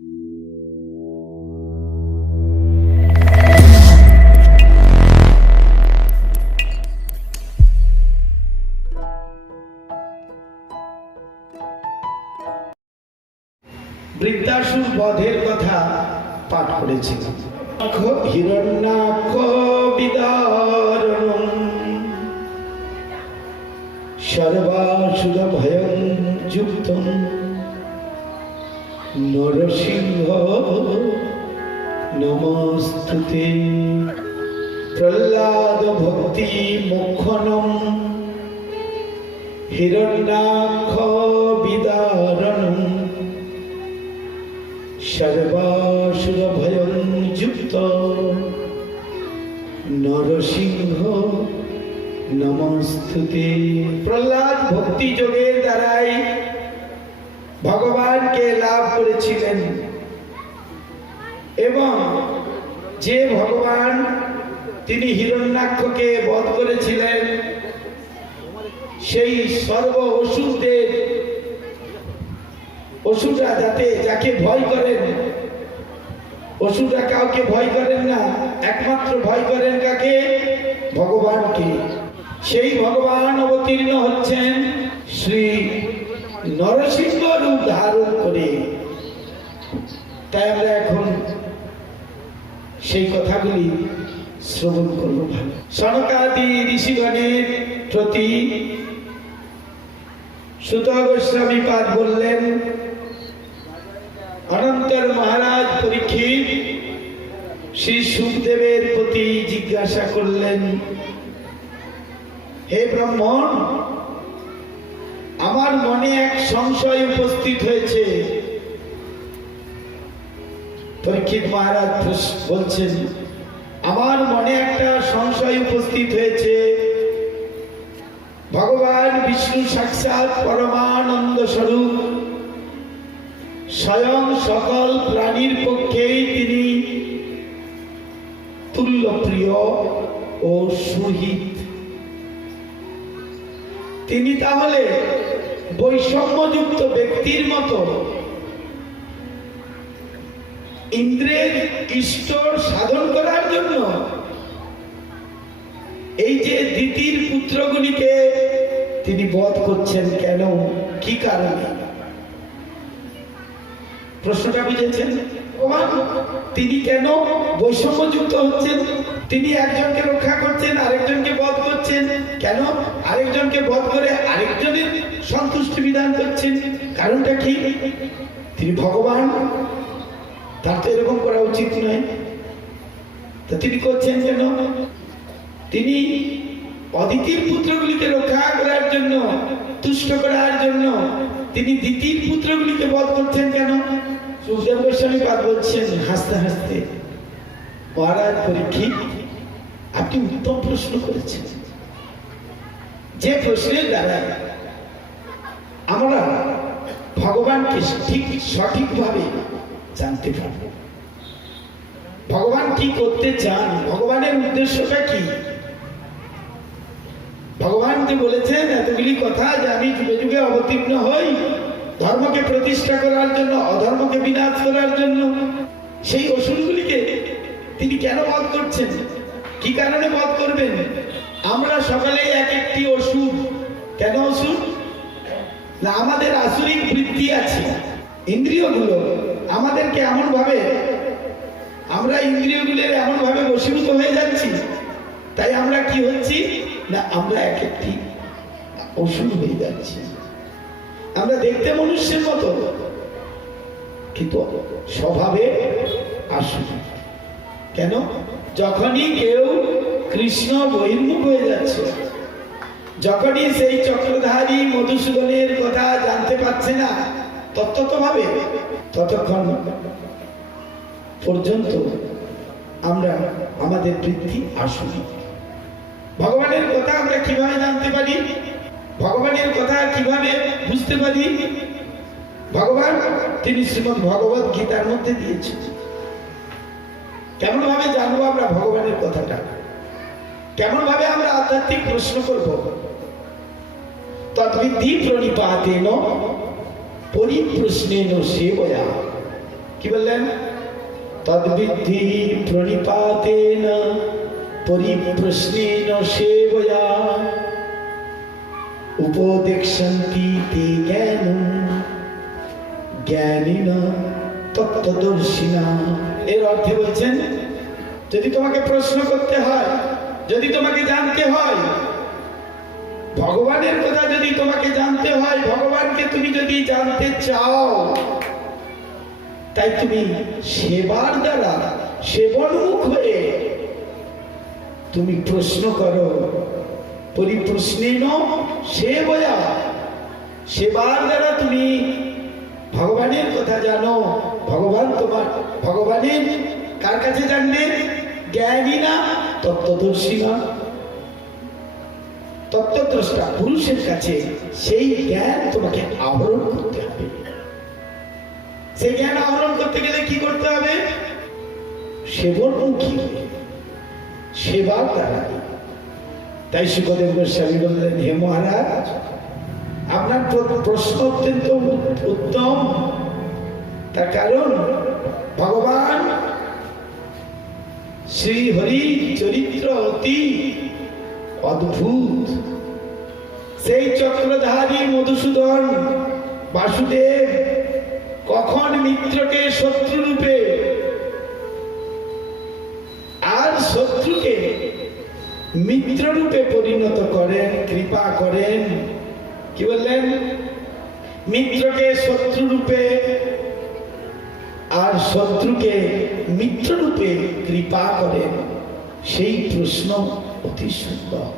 বৃত্তাসুর বধের কথা পাঠ করেছি। হিরণ্যাক্ষ বিদারণম সর্বাসুর ভয়ং যুক্তম নরসিংহ নমস্তুতে। প্রহ্লাদ ভক্তি মোক্ষণম হিরণ্যাক্ষ বিদারণম সর্বাসুর ভয়ং যুক্ত নরসিংহ নমস্তুতে। প্রহ্লাদ ভক্তি যোগের দ্বারাই ভগবানকে লাভ করেছিলেন এবং যে ভগবান তিনি হিরণ্যাক্ষকে বধ করেছিলেন সেই সর্ব অসুররা যাকে ভয় করেন, অসুররা কাউকে ভয় করেন না, একমাত্র ভয় করেন কাকে? ভগবানকে। সেই ভগবান অবতীর্ণ হচ্ছেন শ্রী নরসিংহ রূপ ধারণ করে। তাই আমরা এখন সেই কথাগুলি শ্রবণ করব। ভালো সনকাদি ঋষিগণের প্রতি সুত গোস্বামী পাদ বললেন, অনন্তর মহারাজ পরীক্ষিত শ্রী সুখদেবের প্রতি জিজ্ঞাসা করলেন, হে ব্রাহ্মণ, আমার মনে এক সংশয় উপস্থিত হয়েছে। পরীক্ষিত মহারাজ বলছেন, আমার মনে একটা সংশয় উপস্থিত হয়েছে। ভগবান বিষ্ণু সাক্ষাৎ পরমানন্দ স্বরূপ, স্বয়ং সকল প্রাণীর পক্ষেই তিনি তুল্য প্রিয় ও সুহিত। তিনি তাহলে বৈষম্যযুক্ত ব্যক্তির মতো ইন্দ্রের ইষ্ট সাধন করার জন্য এই যে দিতির পুত্রগুলিকে তিনি বধ করছেন কেন? কি কারণে? প্রশ্নটা বুঝেছেন? তিনি কেন বৈষম্যযুক্ত হচ্ছেন? তিনি একজনকে রক্ষা করছেন, আরেকজনকে বধ করছেন কেন? আরেকজনকে বধ করে আরেকজনের সন্তুষ্টি বিধান করছেন, কারণটা কি? তিনি ভগবান, তার তো এরকম করা উচিত নয়। তা তিনি করছেন কেন? তিনি অদিতির পুত্রগুলিকে রক্ষা করার জন্য, তুষ্ট করার জন্য তিনি দ্বিতীয় পুত্রগুলিকে বধ করছেন কেন? সুখদেব গোস্বামী পাদ বলছেন হাসতে হাসতে, মহারাজ পরীক্ষিত, আপনি উত্তম প্রশ্ন করেছেন। যে প্রশ্নের দ্বারা আমরা ভগবানকে ঠিক সঠিকভাবে জানতে পারব। ভগবান কি করতে চান, ভগবানের উদ্দেশ্যটা কি? ভগবান যে বলেছেন এতগুলি কথা যে আমি যুগে যুগে অবতীর্ণ হই ধর্মকে প্রতিষ্ঠা করার জন্য, অধর্মকে বিনাশ করার জন্য, সেই অসুরগুলিকে তিনি কেন বধ করছেন? কি কারণে বধ করবেন? আমরা সকালে এক একটি অসুর। কেন অসুর? না, আমাদের আসুরিক বৃত্তি আছে। ইন্দ্রিয়গুলো আমাদেরকে এমন ভাবে, আমরা ইন্দ্রিয়গুলোর এমন ভাবে বশীভূত হয়ে যাচ্ছি, তাই আমরা কি হচ্ছি না, আমরা এক একটি অসুর হয়ে যাচ্ছি। আমরা দেখতে মনুষ্যের মতো কিন্তু স্বভাবে আসুর। কেন? যখনই কেউ কৃষ্ণ বহির্মুখ হয়ে যাচ্ছে, যখনই সেই চক্রধারী মধুসূদনের কথা জানতে পারছে না তত্ত্বতভাবে, ততক্ষণ পর্যন্ত আমরা আমাদের বৃত্তি আসুরি। ভগবানের কথা আমরা কিভাবে জানতে পারি? ভগবানের কথা কিভাবে বুঝতে পারি? ভগবান তিনি শ্রীমদ্ ভগবত গীতার মধ্যে দিয়েছেন। কেমন ভাবে জানবো আমরা ভগবানের কথাটা? কেমন ভাবে আমরা আধ্যাত্মিক প্রশ্ন করব? তদ্বিদ্ধি প্রণিপাতেন পরিপ্রশ্নেন সেবয়া কি বললেন? তদ্বিদ্ধি প্রণিপাতেন পরিপ্রশ্নেন সেবয়া উপদেক্ষন্তি তে জ্ঞানম জ্ঞানিনা তত্ত্বদর্শিনা। এর অর্থে বলছেন, যদি তোমাকে প্রশ্ন করতে হয়, যদি তোমাকে জানতে হয়, ভগবানের কথা যদি তোমাকে জানতে হয়, ভগবানকে তুমি যদি জানতে চাও, তাই তুমি সেবার দ্বারা সেবনমুখ হয়ে তুমি প্রশ্ন করো। পরিপ্রশ্নেন সেবয়া, সেবার দ্বারা তুমি ভগবানের কথা জানো। ভগবান তোমার, ভগবানের কার কাছে জানবে? জ্ঞানী না তত্ত্বদর্শী না, তত্ত্বদ্রষ্টা পুরুষের কাছে সেই জ্ঞান তোমাকে আহরণ করতে হবে। সেই জ্ঞান আহরণ করতে গেলে কি করতে হবে? সেবনমুখী, সেবার দ্বারা। তাই সুখদেব গোস্বামী বললেন, হে মহারাজ, আপনার প্রশ্ন অত্যন্ত উত্তম। তার কারণ ভগবান শ্রী হরি চরিত্র অতি অদ্ভুত। সেই চক্রধারী মধুসূদন বাসুদেব কখন মিত্রকে শত্রু রূপে আর শত্রুকে মিত্র রূপে পরিণত করেন, কৃপা করেন। কি বললেন? মিত্রকে শত্রু রূপে আর শত্রুকে মিত্র রূপে কৃপা করেন, সেই প্রশ্ন অতি সুন্দর।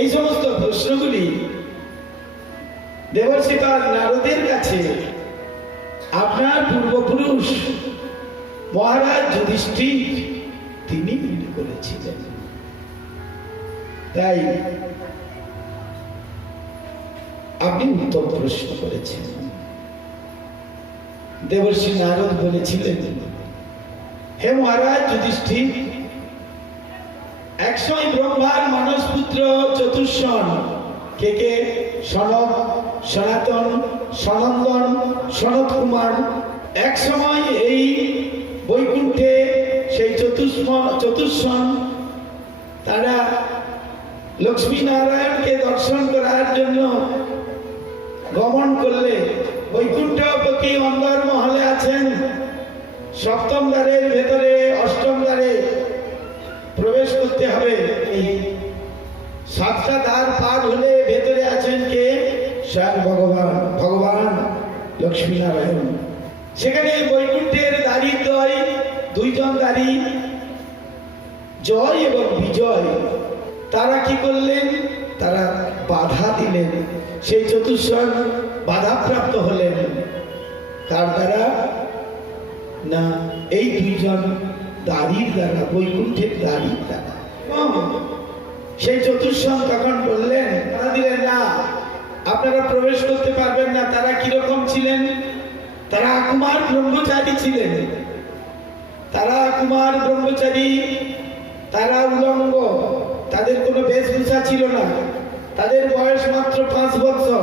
এই সমস্ত প্রশ্নগুলি দেবর্ষি নারদের কাছে আপনার পূর্বপুরুষ মহারাজ যুধিষ্ঠির তিনি করেছিলেন। তাই আপনি উত্তম প্রশ্ন করেছেন। দেবর্ষি নারদ বলেছিলেন, হে মহারাজ যুধিষ্ঠির, একসময় ব্রহ্মার মানস পুত্র চতুর্ষণ, কে কে? সনদ, সনাতন, সনন্দন, সনত কুমার, এক সময় এই বৈকুণ্ঠে সেই চতুর্ষণ তারা লক্ষ্মী নারায়ণকে দর্শন করার জন্য গমন করলে বৈকুণ্ঠপতি অন্দর মহলে আছেন, সপ্তম দ্বারের ভেতরে অষ্টম দ্বারে প্রবেশ করতে হবে। এই সাতটা দ্বার পার হলে ভেতরে আছেন কে? স্বয়ং ভগবান, ভগবান লক্ষ্মী নারায়ণ। সেখানে বৈকুণ্ঠের দ্বারীদ্বয়, দুইজন দ্বারী, জয় এবং বিজয়, তারা কি করলেন? তারা বাধা দিলেন। সেই চতুর্ষণ বাধাপ্রাপ্ত হলেন। তার দ্বারা না, এই দুইজন দ্বারীর দ্বারা, বৈকুণ্ঠের দ্বারীর দ্বারা। সেই চতুর্ষণ তখন বললেন, তারা দিলেন না, আপনারা প্রবেশ করতে পারবেন না। তারা কিরকম ছিলেন? তারা কুমার ব্রহ্মচারী ছিলেন। তারা কুমার ব্রহ্মচারী, তারা উলঙ্গ, তাদের কোনো বেশভূষা ছিল না, তাদের বয়স মাত্র 5 বছর।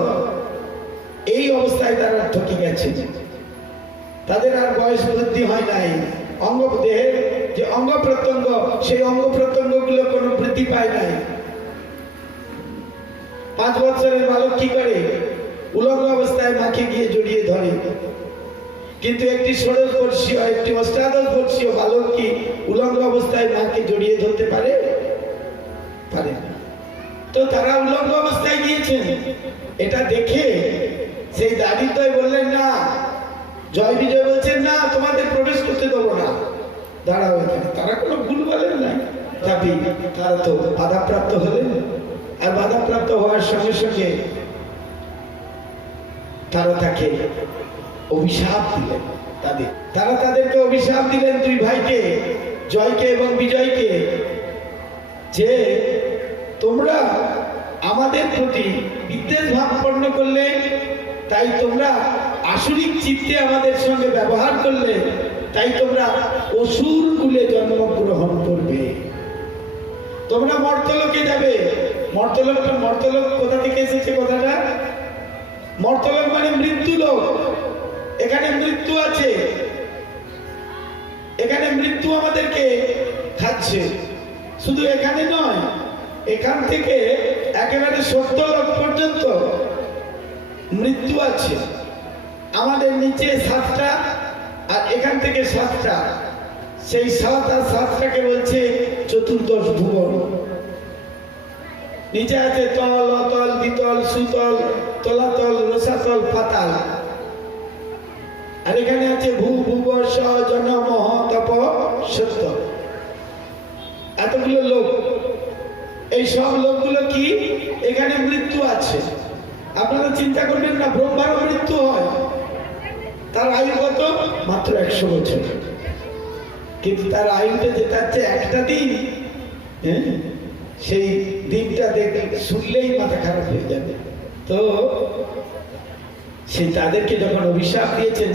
এই অবস্থায় তারা ঠকে গেছে। তাদের আর বয়স বৃদ্ধি হয় নাই। অঙ্গ দেহের যে অঙ্গ প্রত্যঙ্গ, সেই অঙ্গ প্রত্যঙ্গ গুলো কোনো বৃদ্ধি পায় নাই। 5 বছরের বালক কি করে? উলঙ্গ অবস্থায় মাকে গিয়ে জড়িয়ে ধরে। কিন্তু একটি ষোড়শ বর্ষীয়, একটি অষ্টাদশ বর্ষীয় বালক কি উলঙ্গ অবস্থায় মাকে জড়িয়ে ধরতে পারে? পারে না। তো তারা উলঙ্গ অবস্থায় গিয়েছেন। এটা দেখে সেই দারিদ্রয় বললেন, না, জয় বিজয় বলছেন, না, তোমাদের প্রবেশ করতে দেবো না, দাঁড়াও এখানে। তারা কোনো ভুল বলেন না, তারা তো বাধাপ্রাপ্ত হলেন। আর বাধাপ্রাপ্ত হওয়ার সঙ্গে সঙ্গে তারা তাকে অভিশাপ দিলেন। তারা তাদেরকে অভিশাপ দিলেন, দুই ভাইকে, জয়কে এবং বিজয়কে, যে তোমরা আমাদের প্রতি বিদ্বেষ ভাবপন্ন করলে, তাই তোমরা আসুরিক চিত্তে আমাদের সঙ্গে ব্যবহার করলে, তাই তোমরা অসুর কুলে জন্মগ্রহণ করবে। তোমরা মর্তলোকে যাবে। মর্তলোক কোথা থেকে এসেছে কথাটা? মর্তলোক মানে মৃত্যু লোক। এখানে মৃত্যু আছে। মৃত্যু আমাদেরকে খাচ্ছে। শুধু এখানে নয়, এখান থেকে একেবারে 70 লোক পর্যন্ত মৃত্যু আছে। আমাদের নিচে 7টা আর এখান থেকে 7টা, সেই 7 আর 7টাকে বলছে চতুর্দশ ভুবন। নিচে আছে তল, অতল, দ্বিতল, সুতল, তলাতল, রসাতল, পাতাল। আর এখানে আছে ভূ, ভুব, স, জন, মহ, তপ, সত্য। এতগুলো লোক, এই সব লোকগুলো কি এখানে মৃত্যু আছে। আপনারা চিন্তা করবেন না, ব্রহ্মারও মৃত্যু হয়। তার আয়ু কত? মাত্র 100 বছর। কিন্তু তার আয়ুতে যেটা হচ্ছে একটা দিন, সেই দিনটা দেখে শুনলেই মাথা খারাপ হয়ে যাবে। তো সেই তাদেরকে যখন অভিশাপ দিয়েছেন,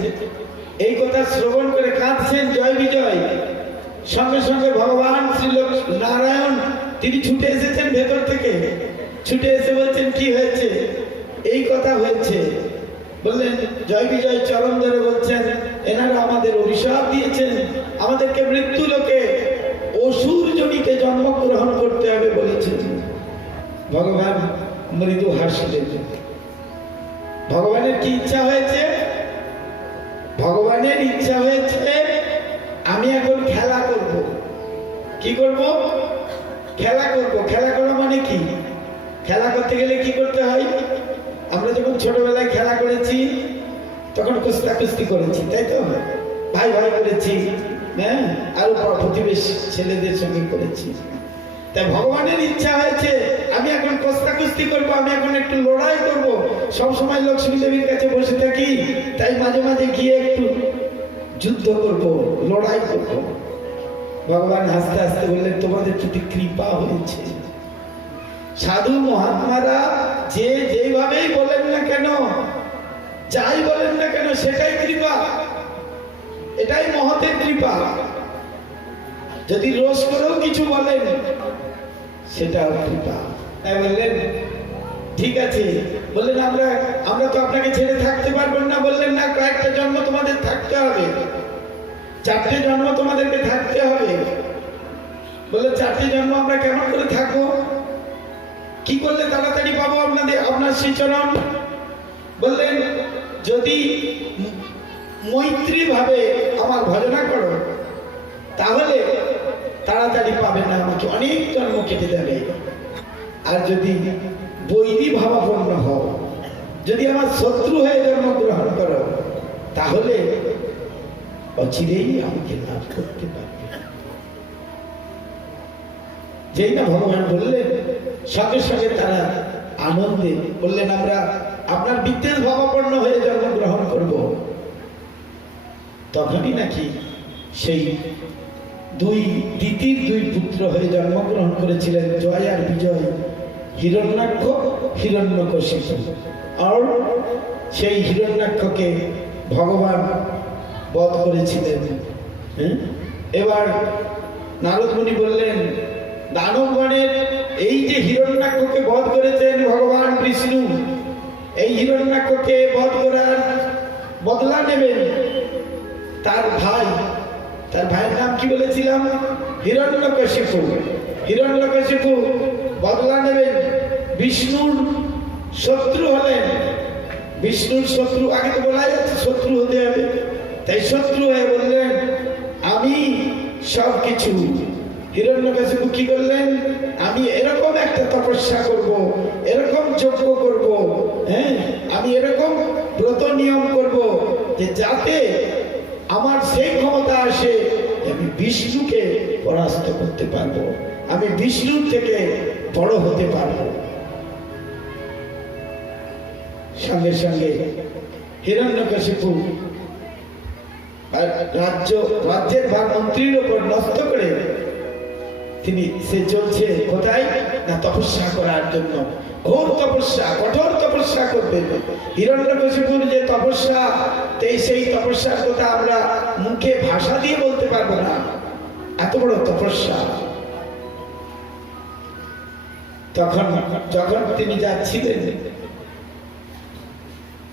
এই কথা শ্রবণ করে কাঁদছেন জয় বিজয়। সঙ্গে সঙ্গে ভগবান শ্রী নারায়ণ তিনি ছুটে এসেছেন ভেতর থেকে। ছুটে এসে বলছেন কি হয়েছে? এই কথা হয়েছে। বললেন জয় বিজয় চরণ ধরে বলছেন, এনারা আমাদের অভিশাপ দিয়েছেন, আমাদেরকে মৃত্যু লোকে অসুর জনিতে জন্মগ্রহণ করতে হবে বলেছেন। ভগবান মৃদু হাসলেন। ভগবানের কি ইচ্ছা হয়েছে? ভগবানের ইচ্ছা হয়েছে আমি এখন খেলা করব। কি করব? খেলা করব। খেলা করা মানে কি? খেলা করতে গেলে কি করতে হয়? আমরা যখন ছোটবেলায় খেলা করেছি তখন কুস্তি করেছি, তাই তো? ভাই ভাই করেছি, হ্যাঁ, আরো প্রতিবেশী ছেলেদের সঙ্গে করেছি। তাই ভগবানের ইচ্ছা হয়েছে আমি এখন কুস্তি করব, আমি এখন একটু লড়াই করব। সবসময় লক্ষ্মী দেবীর কাছে বসে থাকি, তাই মাঝে মাঝে গিয়ে একটু যুদ্ধ করব, লড়াই করব। ভগবান হাসতে হাসতে বললেন তোমাদের প্রতি কৃপা হয়েছে। সাধু মহাত্মারা যে যেভাবেই বলেন না কেন, যাই বলেন না কেন, সেটাই কৃপা, এটাই মহতের কৃপা। যদি রোষ করেও কিছু বলেন সেটাও কৃপা। তাই বললেন ঠিক আছে। বললেন আমরা তো আপনাকে ছেড়ে থাকতে পারবো না। বললেন না, কয়েকটা জন্ম তোমাদের থাকতে হবে, 4টে জন্ম তোমাদেরকে থাকতে হবে। বললে 4টে জন্ম আমরা কেমন করে থাকবো? কি করলে তাড়াতাড়ি পাবো আপনার শ্রীচরণ? বললেন যদি মৈত্রী ভাবে আমার ভজনা করো তাহলে তাড়াতাড়ি পাবে না, আমাকে অনেক জন্ম কেটে যাবে। আর যদি বৈরী ভাবাপন্ন হও, যদি আমার শত্রু হয়ে জন্মগ্রহণ করো, তাহলে অচিরেই আমাকে লাভ করতে পারবে। যেই না ভগবান বললেন, সঙ্গে সঙ্গে তারা আনন্দে বললেন আমরা আপনার বিদ্বেষ ভাবাপন্ন হয়ে জন্মগ্রহণ করব। তখনই নাকি সেই দিতির 2 পুত্র হয়ে জন্মগ্রহণ করেছিলেন, জয় আর বিজয়, হিরণ্যাক্ষ, হিরণ্যকশিপু। আর সেই হিরণ্যাক্ষকে ভগবান বধ করেছিলেন। এবার নারদ মুনি বললেন দানবগণের এই যে হিরণ্যাক্ষকে বধ করেছেন ভগবান বিষ্ণু, এই হিরণ্যাক্ষকে বধ করার বদলা নেবেন তার ভাইয়ের নাম কি বলেছিলাম? হিরণ্যকশিপু। হিরণ্যকশিপু বদলা নেবেন, বিষ্ণুর শত্রু হলেন। বিষ্ণুর শত্রু, আগে তো বলা যাচ্ছে শত্রু হতে হবে, তাই শত্রু হয়ে বললেন আমি সব কিছু। হিরণ্যকশিপু কি করলেন? আমি এরকম একটা তপস্যা করব, এরকম যজ্ঞ করব, হ্যাঁ, আমি এরকম ব্রত নিয়ম করব যে যাতে আমার সেই ক্ষমতা আসে আমি বিষ্ণুকে পরাস্ত করতে পারবো, আমি বিষ্ণুর থেকে বড় হতে পারবো। সঙ্গে সঙ্গে হিরণ্যকশিপু রাজ্যের ভার মন্ত্রীর উপর ন্যস্ত করে সে চলছে কোথায় না তপস্যা করার জন্য। ঘোর তপস্যা, কঠোর তপস্যা করবেন। হিরণ্যকশিপুর যে তপস্যা, সেই তপস্যার কথা আমরা মুখে ভাষা দিয়ে বলতে পারবো না, এত বড় তপস্যা। তখন যখন তিনি যাচ্ছিলেন,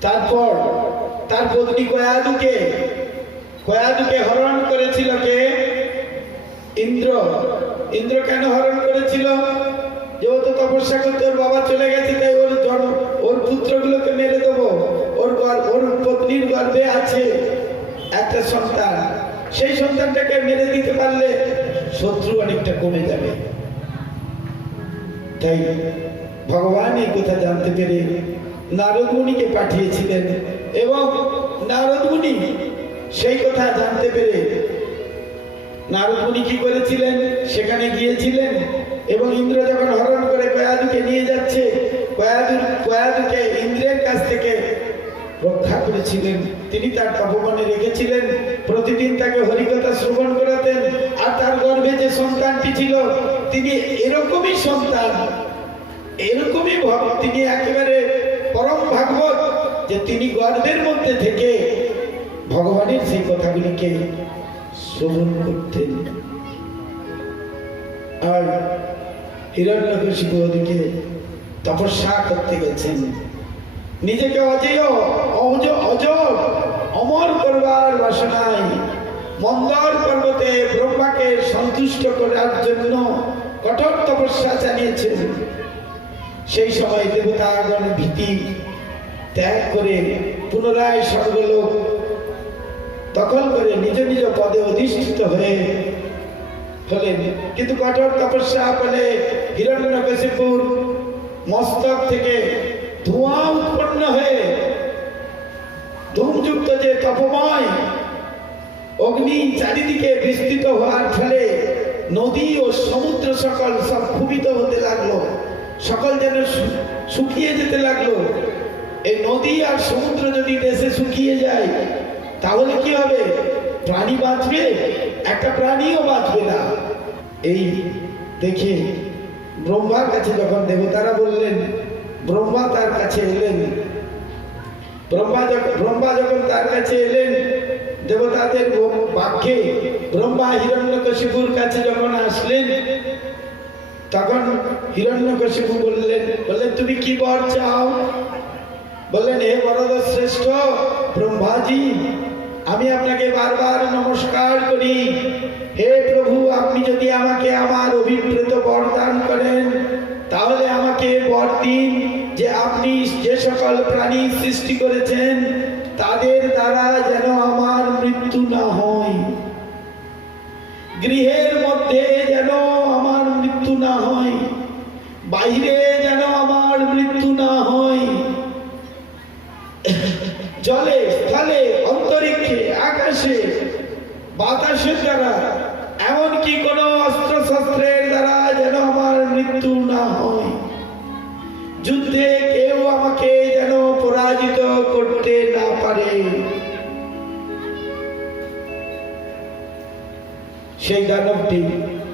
তারপর তার পত্নী কয়াদুকে হরণ করেছিল কে? ইন্দ্র ইন্দ্র কেন হরণ করেছিল? যে ও তো তপস্যা করতে, ওর বাবা চলে গেছে, তাই ওর পুত্রগুলোকে মেরে দেবো। ওর পত্নীর গর্ভে আছে একটা সন্তান, সেই সন্তানটাকে মেরে দিতে পারলে শত্রু অনেকটা কমে যাবে। তাই ভগবান এই কথা জানতে পেরে নারদ মুনিকে পাঠিয়েছিলেন, এবং নারদ মুনি সেই কথা জানতে পেরে নারদ মুনি কি করেছিলেন, সেখানে গিয়েছিলেন। এবং ইন্দ্র যখন হরণ করে কয়াদুকে নিয়ে যাচ্ছে, কয়াদুকে ইন্দ্রের কাছ থেকে রক্ষা করেছিলেন। তিনি তার তপবনে রেখেছিলেন, প্রতিদিন তাকে হরিকথা শ্রবণ করাতেন। আর তার গর্ভে যে সন্তানটি ছিল, তিনি এরকমই সন্তান, এরকমই তিনি একেবারে পরম ভাগবত, যে তিনি গর্ভের মধ্যে থেকে ভগবানের সেই কথাগুলিকে শ্রবণ করতেন। আর হিরণ্যকশিপু ওদিকে তপস্যা করতে গেছেন, নিজেকে অজেয় অজর অমর করবার বাসনায় মন্দর পর্বতে ব্রহ্মাকে সন্তুষ্ট করার জন্য কঠোর তপস্যা চালিয়েছেন। সেই সময় দেবতাগণ ভীতি ত্যাগ করে পুনরায় স্বর্গলোক দখল করে নিজ নিজ পদে অধিষ্ঠিত হলেন। কিন্তু কঠোর তপস্যা ফলে হিরণ্যকশিপুর মস্তক থেকে ধোঁয়া উৎপন্ন হয়ে ধূমযুক্ত যে তপময় অগ্নি চারিদিকে বিস্তৃত হওয়ার ফলে নদী ও সমুদ্র সকল সব ক্ষুবিত হতে লাগলো, সকল যেন শুকিয়ে যেতে লাগলো। এই নদী আর সমুদ্র যদি দেশে শুকিয়ে যায় তাহলে কি হবে? প্রাণী বাঁচবে? একটা প্রাণীও বাঁচবে না। এই দেখে ব্রহ্মার কাছে যখন দেবতারা বললেন, ব্রহ্মা তার কাছে এলেন। ব্রহ্মা যখন তার কাছে এলেন, দেবতাদের বাক্যে ব্রহ্মা হিরণ্যকশিপুর কাছে যখন আসলেন, তখন হিরণ্যকশিপু বললেন তুমি কি বর চাও? বললেন, হে বরদ শ্রেষ্ঠ ব্রহ্মাজি, আমি আপনাকে বারবার নমস্কার করি। হে প্রভু, আপনি যদি আমাকে আমার অভিপ্রেত বর দান করেন, তাহলে আমাকে বর দিন যে আপনি যে সকল প্রাণী সৃষ্টি করেছেন তাদের দ্বারা যেন আমার মৃত্যু না হয়, গৃহের মধ্যে যেন আমার মৃত্যু না হয়, বাইরে যেন আমার মৃত্যু না হয়, জলে স্থলে অন্তরিক্ষে আকাশে বাতাসের দ্বারা, এমনকি কোন অস্ত্র শস্ত্রের দ্বারা যেন আমার মৃত্যু না হয়, যুদ্ধে কেউ আমাকে যেন পরাজিত করতে না পারে। সেই দানবটি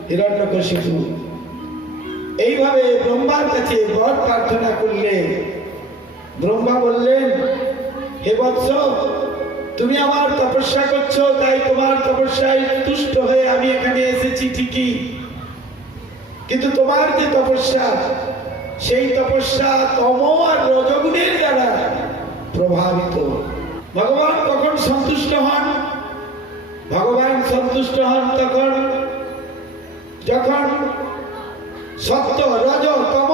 হিরণ্যকশিপু এইভাবে ব্রহ্মার কাছে বর প্রার্থনা করলে ব্রহ্মা বললেন, হে বৎস, তুমি আমার তপস্যা করছো, তাই তোমার তপস্যায় তুষ্ট হয়ে আমি এখানে এসেছি ঠিকই, কিন্তু তোমার যে তপস্যা, সেই তপস্যা তম আর রজগুণের দ্বারা প্রভাবিত। ভগবান কখন সন্তুষ্ট হন? ভগবান সন্তুষ্ট হন তখন যখন সত্য, রজ, তম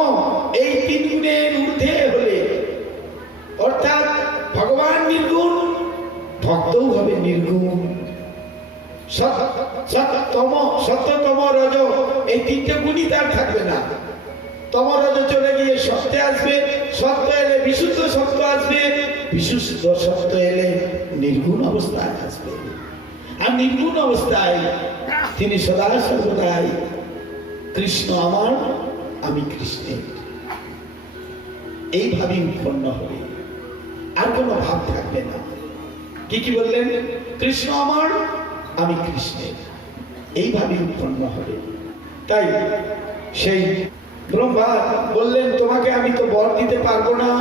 এই তিন গুণের ঊর্ধ্বে হলে, অর্থাৎ ভগবান নির্গুণ, ভক্তও হবে নির্গুণ। সত্যতম রজ এই তিনটে গুণই তার থাকবে না। তম রজ চলে গিয়ে সত্যে আসবে, সত্য এলে বিশুদ্ধ সত্য আসবে, বিশুদ্ধ সত্য এলে নির্গুণ অবস্থায় আসবে। আর নির্গুণ অবস্থায় তিনি সদা সর্বদাই কৃষ্ণ আমার, আমি কৃষ্ণের, এইভাবে উৎপন্ন হবে, আর কোনো ভাব থাকবে না। কি বললেন? কৃষ্ণ আমার, আমি কৃষ্ণের, এইভাবে উৎপন্ন হবে। তাই সেই ব্রহ্মা বললেন, তোমাকে আমি তো বর দিতে পারবো না,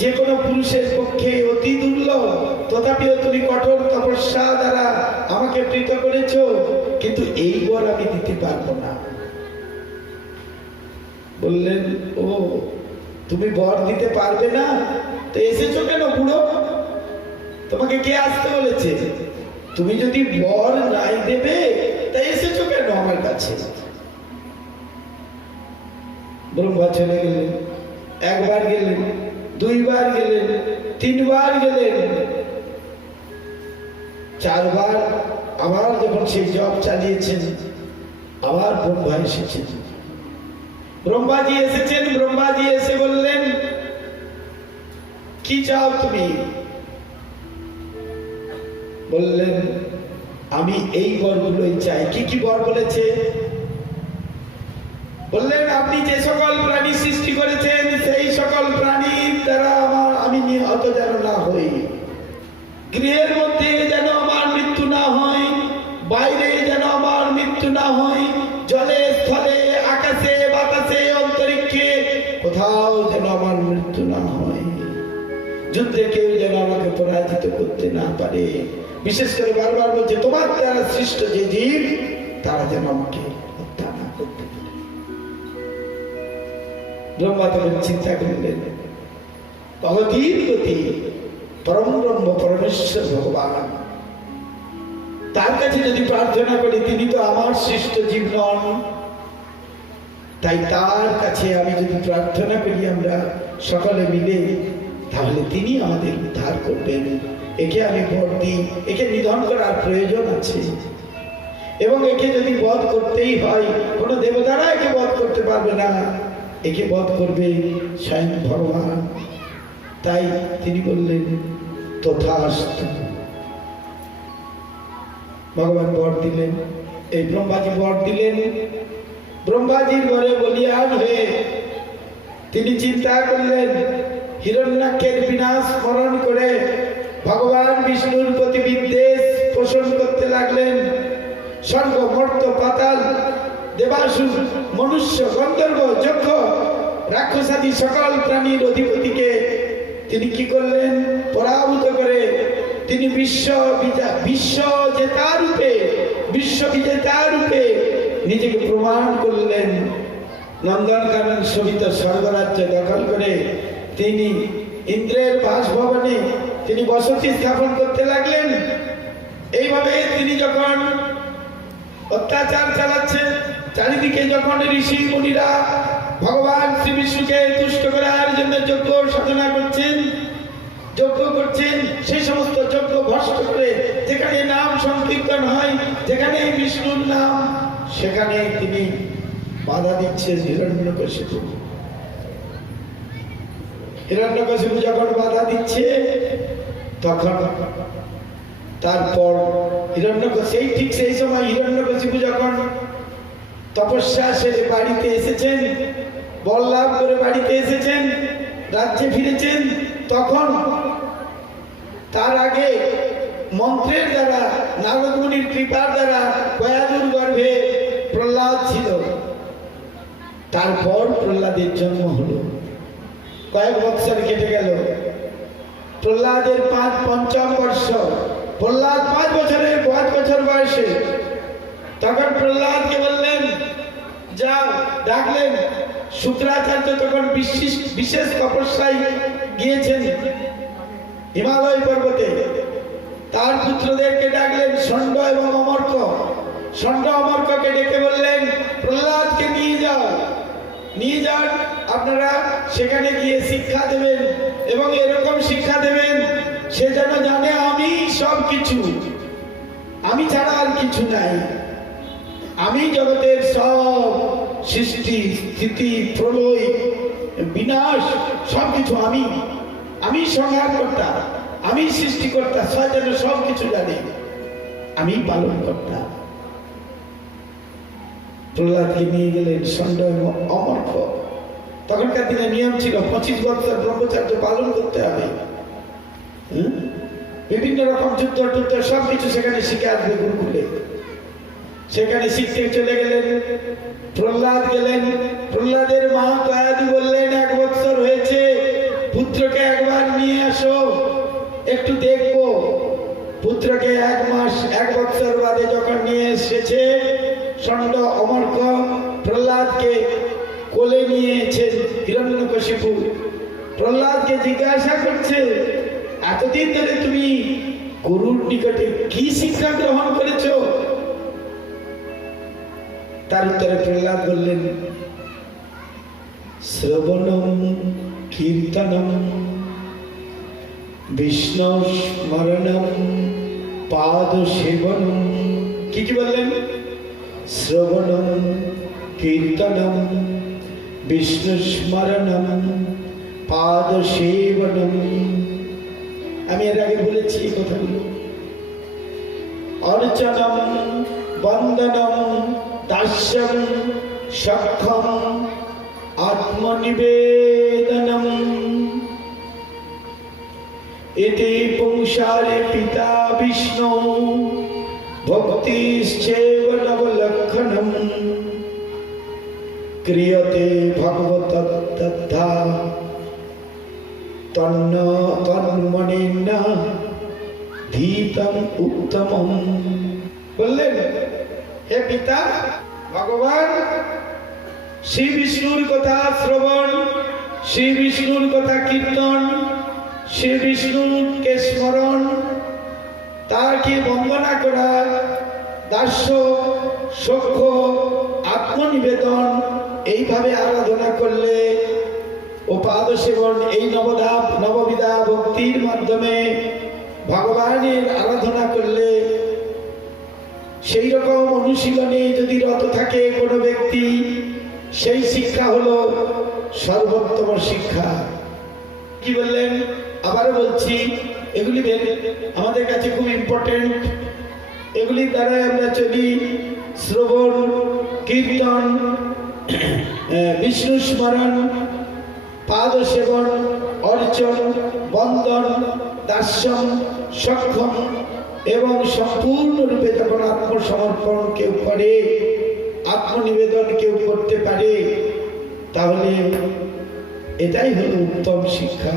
যে কোনো পুরুষের পক্ষে অতি দুর্লভ, তথাপিও তুমি কঠোর তপস্যা দ্বারা আমাকে প্রীত করেছ, কিন্তু এই বর আমি দিতে পারবো না। বললেন, ও তুমি বর দিতে পারবে না, তো এসেছো কেন বুড়ো? তোমাকে কে আসতে বলেছে? তুমি যদি বর নাই দেবে তাই এসেছো কেন আমার কাছে? ব্রহ্মা চলে গেলেন, একবার গেলেন, দুইবার গেলেন, তিনবার গেলেন, চারবার আবার যখন সেই জপ চালিয়েছেন, আবার ব্রহ্মা এসেছেন। ব্রহ্মাজি এসেছেন, ব্রহ্মাজি এসে বললেন, কি চাও তুমি? বললেন, আমি এই বরগুলোই চাই। কি কি বর বলেছে? বললেন, আপনি যে সকল প্রাণী সৃষ্টি করেছেন সেই সকল প্রাণীর দ্বারা আমি নিহত যেন না হই, গৃহের মধ্যে যেন আমার মৃত্যু না হয়, বাইরে যেন আমার মৃত্যু না হয়, জলে স্থলে আকাশে বাতাসে অন্তরিক্ষে কোথাও যেন আমার মৃত্যু না হয়, যুদ্ধে কেউ যেন আমাকে পরাজিত করতে না পারে। বিশেষ করে বারবার বলছে, তোমার দ্বারা সৃষ্ট যে জীব তারা যেন আমাকে হত্যা না করতে পারে। ব্রহ্মা তখন চিন্তা করলেন, ভগবতীর গতি পরম ব্রহ্ম পরমেশ্বর ভগবান, তার কাছে যদি প্রার্থনা করি, তিনি তো আমার সৃষ্ট জীব নন, তাই তার কাছে আমি যদি প্রার্থনা করি আমরা সকলে মিলে, তাহলে তিনি আমাদের উদ্ধার করবেন। একে আমি বর দিই, একে নিধন করার প্রয়োজন আছে, এবং একে যদি বধ করতেই হয়, কোনো দেবতারা একে বধ করতে পারবে না, একে বধ করবে স্বয়ং ভগবান। তাই তিনি বললেন, তথাস্তু। ভগবান বর দিলেন, এই ব্রহ্মাজি বর দিলেন। ব্রহ্মাজির বরে বলিয়ান হয়ে তিনি চিন্তা করলেন, হিরণ্যাক্ষের বিনাশ স্মরণ করে ভগবান বিষ্ণুর প্রতি বিদ্বেষ পোষণ করতে লাগলেন। স্বর্গ, মর্ত্য, পাতাল, দেবাসুর, মনুষ্য, গন্ধর্ব, যক্ষ, রাক্ষসাদি সকল প্রাণীর অধিপতিকে তিনি কি করলেন? পরাভূত করে তিনি বিশ্ববিজেতা রূপে নিজেকে প্রমাণ করলেন। নন্দনকানন শোভিত স্বর্গরাজ্য দখল করে তিনি ইন্দ্রের বাসভবনে তিনি বসতি স্থাপন করতে লাগলেন। এইভাবে তিনি যখন অত্যাচার চালাচ্ছেন, চারিদিকে যখন ঋষি মুনিরা ভগবান শ্রী বিষ্ণুকে তুষ্ট করার জন্য যজ্ঞ সাধনা করছেন, যজ্ঞ করছেন, সেই সমস্ত যজ্ঞ ভ্রষ্ট করে যেখানে নাম সংকীর্তন হয়, যেখানে বিষ্ণুর নাম, সেখানে তিনি বাধা দিচ্ছেন হিরণ্যকশিপু। হিরণ্যকশিপু যখন বাধা দিচ্ছে, তখন তারপর সেই সময় হিরণ্যকশিপু যখন তপস্যা সেরে বাড়িতে এসেছেন, বল লাভ করে বাড়িতে এসেছেন, রাজ্যে ফিরেছেন, তখন তার আগে মন্ত্রের দ্বারা, নারদ মুনির কৃপার দ্বারা কয়াদুর গর্ভে প্রহ্লাদ ছিল। তারপর প্রহ্লাদের জন্ম হলো, কয়েক বৎসর কেটে গেল। প্রহ্লাদের ৫ম বর্ষ, প্রহ্লাদ ৫ বছর বয়সে। তখন প্রহ্লাদকে বললেন, যাও, ডাকলেন। শুক্রাচার্য তখন বিশেষ তপস্যায় গিয়েছেন হিমালয় পর্বতে। তার পুত্রদেরকে ডাকলেন, ষণ্ড এবং অমর্ক। ষণ্ড অমর্ককে ডেকে বললেন, প্রহ্লাদকে নিয়ে যান, আপনারা সেখানে গিয়ে শিক্ষা দেবেন, এবং এরকম শিক্ষা দেবেন সে যেন জানে আমি সব কিছু, আমি ছাড়া আর কিছু নাই, আমি জগতের সব সৃষ্টি, স্থিতি, প্রলয়, বিনাশ সবকিছু আমি সংহারকর্তা, আমি সৃষ্টিকর্তা, যেন সব কিছু জানে, আমি পালন কর্তা। প্রহ্লাদকে নিয়ে গেলেন ষণ্ড এবং অমর্ক। তখনকার দিনে নিয়ম ছিল 25 বছর ব্রহ্মচর্য পালন করতে হবে। বিভিন্ন রকম যুদ্ধ সবকিছু সেখানে শিখে আসবে গুরুকুলে। সেখানে শিখতে চলে গেলেন। প্রহ্লাদ গেলেন। প্রহ্লাদের মা কয়াদি বললেন, 1 বছর হয়েছে, পুত্রকে একবার নিয়ে আসো, একটু দেখবো। পুত্রকে 1 মাস 1 বছর বাদে যখন নিয়ে এসেছে, ষণ্ড অমর্ক প্রহ্লাদকে কোলে নিয়েছে হিরণ্যকশিপু। প্রহ্লাদকে জিজ্ঞাসা করছে, এতদিন ধরে তুমি গুরুর নিকটে কি শিক্ষা গ্রহণ করেছো? তার উত্তরে প্রহ্লাদ বললেন, শ্রবণম কীর্তনম বিষ্ণু স্মরণম পাদ সেবনম। কি কি বললেন? শ্রবণম কীর্তনম বিষ্ণু স্মরণম পাদ সেবনম। আমি এর আগে বলেছি এই কথাগুলো। অর্চনম বন্দনম দাস্যম সক্ষম আত্মনিবেদনম এতে পুংসারে পিতা বিষ্ণু ভক্তিশ্চৈব নবলক্ষণম ক্রিয়তে ভগবত তদ্ধা তন্মনেন ধীতম উত্তমম। বললেন, হে পিতা, ভগবান শ্রী বিষ্ণুর কথা শ্রবণ, শ্রী বিষ্ণুর কথা কীর্তন, শ্রী বিষ্ণুকে স্মরণ, তাকে বন্দনা করা, দাস্য সখ্য আত্মনিবেদন, এইভাবে আরাধনা করলে ও পাদ সেবন, এই নববিধা ভক্তির মাধ্যমে ভগবানের আরাধনা করলে, সেই রকম অনুশীলনে যদি রত থাকে কোনো ব্যক্তি, সেই শিক্ষা হলো সর্বোত্তম শিক্ষা। কি বললেন? আবারও বলছি, এগুলি আমাদের কাছে খুব ইম্পর্টেন্ট। এগুলির দ্বারা আমরা চলি। শ্রবণ কীর্তন, বিষ্ণু স্মরণ, পাদ সেবন, অর্চন, বন্দন, দাস্যম, সক্ষম এবং সম্পূর্ণরূপে যখন আত্মসমর্পণ কেউ করে, আত্মনিবেদন কেউ করতে পারে, তাহলে এটাই হলো উত্তম শিক্ষা।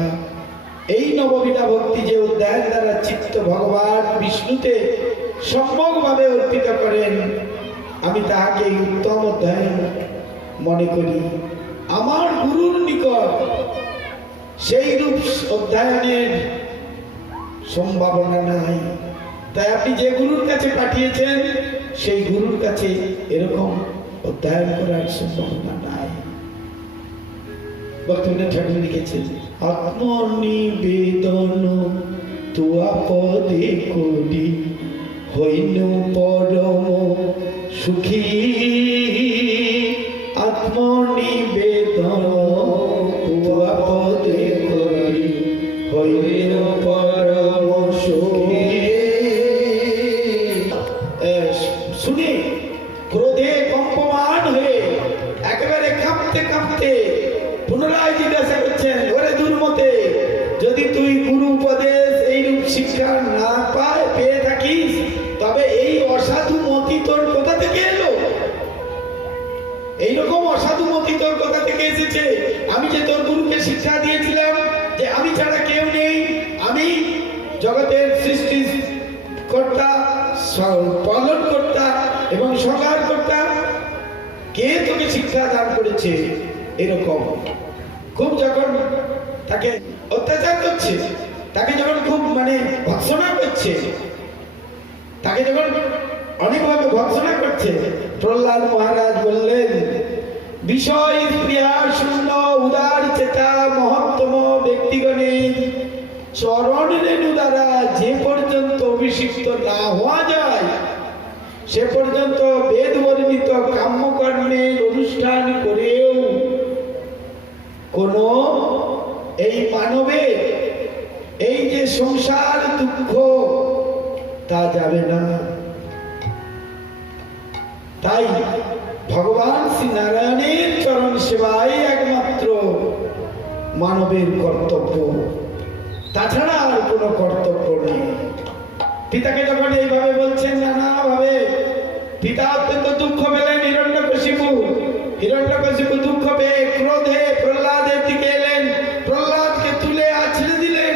এই নববিধা ভক্তি যে অধ্যায়ের দ্বারা চিত্ত ভগবান বিষ্ণুতে সম্যকভাবে অর্পিত করেন, আমি তাহাকে এই উত্তম অধ্যায় মনে করি। আমার গুরুর নিকট সেই রূপ অধ্যয়নের সম্ভাবনা নাই। তাই আপনি যে গুরুর কাছে পাঠিয়েছেন, সেই গুরুর কাছে এরকম অধ্যয়ন করার সম্ভাবনা নাই। ভক্তিবিনোদ ঠাকুর লিখেছেন, আত্মনিবেদন তুয়া পদে করি হইন পরম সুখী। আত্মনিবেদন তুয়া পদে করি হইন পরম সুখী। শুনে ক্রোধে কম্পমান হয়ে একেবারে কাঁপতে কাঁপতে পুনরায় জিজ্ঞাসা করছেন, ওরে দুর্মতে, যদি তুই গুরু উপদেশ এইরূপ শিক্ষা না পেয়ে থাকিস, তবে এই অসাধু মতি তোর কোথা থেকে এলো? এইরকম অসাধু মতি তোর কোথা থেকে এসেছে? আমি যে তোর গুরুকে শিক্ষা দিয়েছিলাম যে আমি ছাড়া কেউ নেই, আমি জগতের সৃষ্টি কর্তা, পালন কর্তা এবং সংহার কর্তা, কে তোকে শিক্ষা দান করেছে? এরকম খুব যখন তাকে অত্যাচার করছে, তাকে যখন খুব ভৎসনা করছে, তাকে যখন অনেকভাবে ভৎসনা করছে, প্রহ্লাদ মহারাজ বললেন, বিষয় প্রিয়া শূন্য উদার চেতা মহত্তম ব্যক্তিগণের চরণ রেণু দ্বারা যে পর্যন্ত অভিষিক্ত না হওয়া যায়, সে পর্যন্ত বেদ বর্ণিত কাম্যকর্মের অনুষ্ঠান করেও কোন এই মানবের এই যে সংসার দুঃখ, তা যাবে না। তাই ভগবান শ্রী নারায়ণের চরণ সেবাই একমাত্র মানবের কর্তব্য, তাছাড়া আর কোনো কর্তব্য নেই। পিতাকে যখন এইভাবে বলছেন নানাভাবে, পিতা অত্যন্ত দুঃখ পেলেন। হিরণ্যকশিপু দুঃখ পেয়ে ক্রোধে প্রহ্লাদের দিকে এলেন, প্রহ্লাদকে তুলে আছড়ে দিলেন,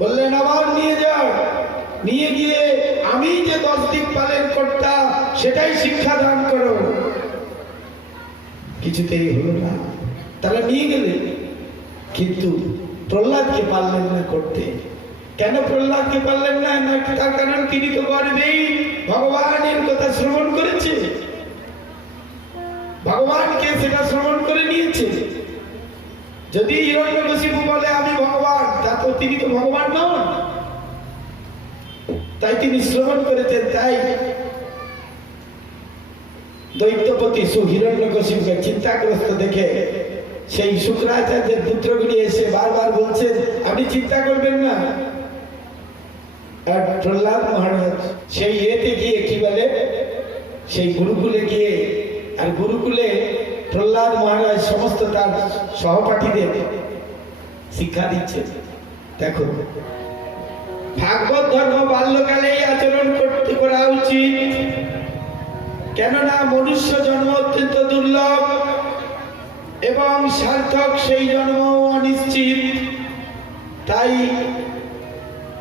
বললেন, আবার নিয়ে যাও, নিয়ে গিয়ে আমি যে 10 দিক পালন করতাম সেটাই শিক্ষা দান করো। কিছুতেই হলো না। তারা নিয়ে গেলেন, কিন্তু প্রহ্লাদকে পারলেন না করতে। কেন প্রহ্লাদকে পারলেন না? তার কারণ তিনি তো গর্বেই ভগবানের কথা শ্রবণ করেছে। ভগবানকে সেটা শ্রবণ করে নিয়েছে। যদি হিরণ্যকশিপু বলে আমি ভগবান, তা তো তিনি তো ভগবান নন, তাই তিনি শ্রবণ করেছেন। তাই দৈত্যপতি হিরণ্যকশিপুকে চিন্তাগ্রস্ত দেখে সেই শুক্রাচার্যের পুত্রগুলি এসে বারবার বলছেন আপনি চিন্তা করবেন না। আর প্রহ্লাদ মহারাজ সেই এতে গিয়ে কি বলে, সেই গুরুকুলে গিয়ে, আর গুরুকুলে প্রহ্লাদ মহারাজ সমস্ত তার সহপাঠীদের শিক্ষা দিচ্ছে। দেখো, ভাগবত ধর্ম বাল্যকালেই আচরণ করা উচিত, কেননা মনুষ্য জন্ম অত্যন্ত দুর্লভ এবং সার্থক সেই জন্ম অনিশ্চিত। তাই